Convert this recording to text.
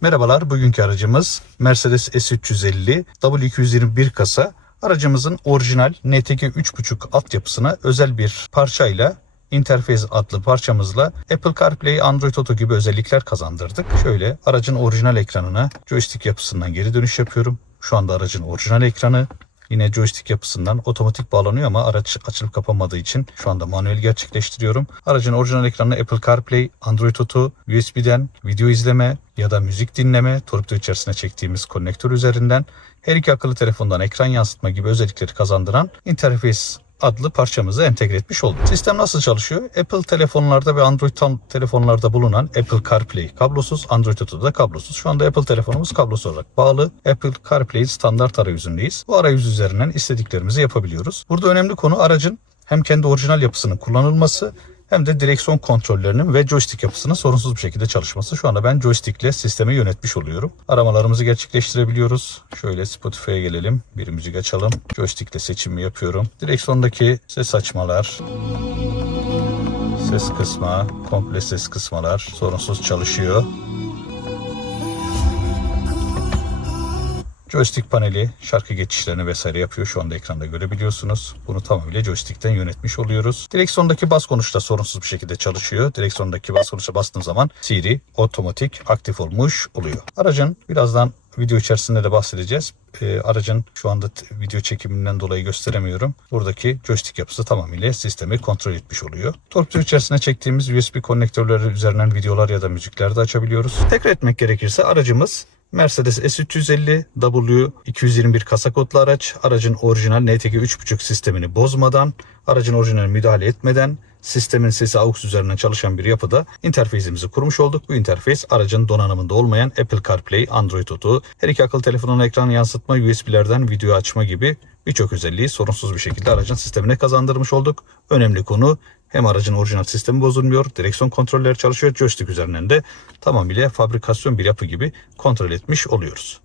Merhabalar, bugünkü aracımız Mercedes S350 W221 kasa. Aracımızın orijinal NTG 3.5 altyapısına özel bir parçayla Interface adlı parçamızla Apple CarPlay, Android Auto gibi özellikler kazandırdık. Şöyle aracın orijinal ekranına joystick yapısından geri dönüş yapıyorum. Şu anda aracın orijinal ekranı. Yine joystick yapısından otomatik bağlanıyor ama araç açılıp kapanmadığı için şu anda manuel gerçekleştiriyorum. Aracın orijinal ekranına Apple CarPlay, Android Auto, USB'den video izleme ya da müzik dinleme, torpido içerisine çektiğimiz konnektör üzerinden her iki akıllı telefondan ekran yansıtma gibi özellikleri kazandıran Interface adlı parçamızı entegre etmiş olduk. Sistem nasıl çalışıyor? Apple telefonlarda ve Android tam telefonlarda bulunan Apple CarPlay kablosuz, Android Auto'da kablosuz. Şu anda Apple telefonumuz kablosuz olarak bağlı. Apple CarPlay standart arayüzündeyiz. Bu arayüz üzerinden istediklerimizi yapabiliyoruz. Burada önemli konu aracın hem kendi orijinal yapısının kullanılması hem de direksiyon kontrollerinin ve joystick yapısının sorunsuz bir şekilde çalışması. Şu anda ben joystick ile sistemi yönetmiş oluyorum. Aramalarımızı gerçekleştirebiliyoruz. Şöyle Spotify'a gelelim. Bir müzik açalım. Joystick ile seçimi yapıyorum. Direksiyondaki ses açmalar, ses kısma, komple ses kısmalar sorunsuz çalışıyor. Joystick paneli şarkı geçişlerini vesaire yapıyor. Şu anda ekranda görebiliyorsunuz. Bunu tamamıyla joystick'ten yönetmiş oluyoruz. Direksiyondaki bas konuşta sorunsuz bir şekilde çalışıyor. Direksiyondaki bas konuşa bastığım zaman Siri otomatik aktif olmuş oluyor. Aracın birazdan video içerisinde de bahsedeceğiz. Ee, aracın şu anda video çekiminden dolayı gösteremiyorum. Buradaki joystick yapısı tamamıyla sistemi kontrol etmiş oluyor. Torpido içerisine çektiğimiz USB konnektörleri üzerinden videolar ya da müzikler de açabiliyoruz. Tekrar etmek gerekirse aracımız Mercedes S350 W221 kasa kodlu araç. Aracın orijinal NTG 3.5 sistemini bozmadan, aracın orijinal müdahale etmeden sistemin sesi AUX üzerinden çalışan bir yapıda interfeysimizi kurmuş olduk. Bu interfeys aracın donanımında olmayan Apple CarPlay, Android Auto, her iki akıllı telefonun ekran yansıtma, USB'lerden video açma gibi birçok özelliği sorunsuz bir şekilde aracın sistemine kazandırmış olduk. Önemli konu hem aracın orijinal sistemi bozulmuyor, direksiyon kontrolleri çalışıyor, joystick üzerinden de tamamıyla fabrikasyon bir yapı gibi kontrol etmiş oluyoruz.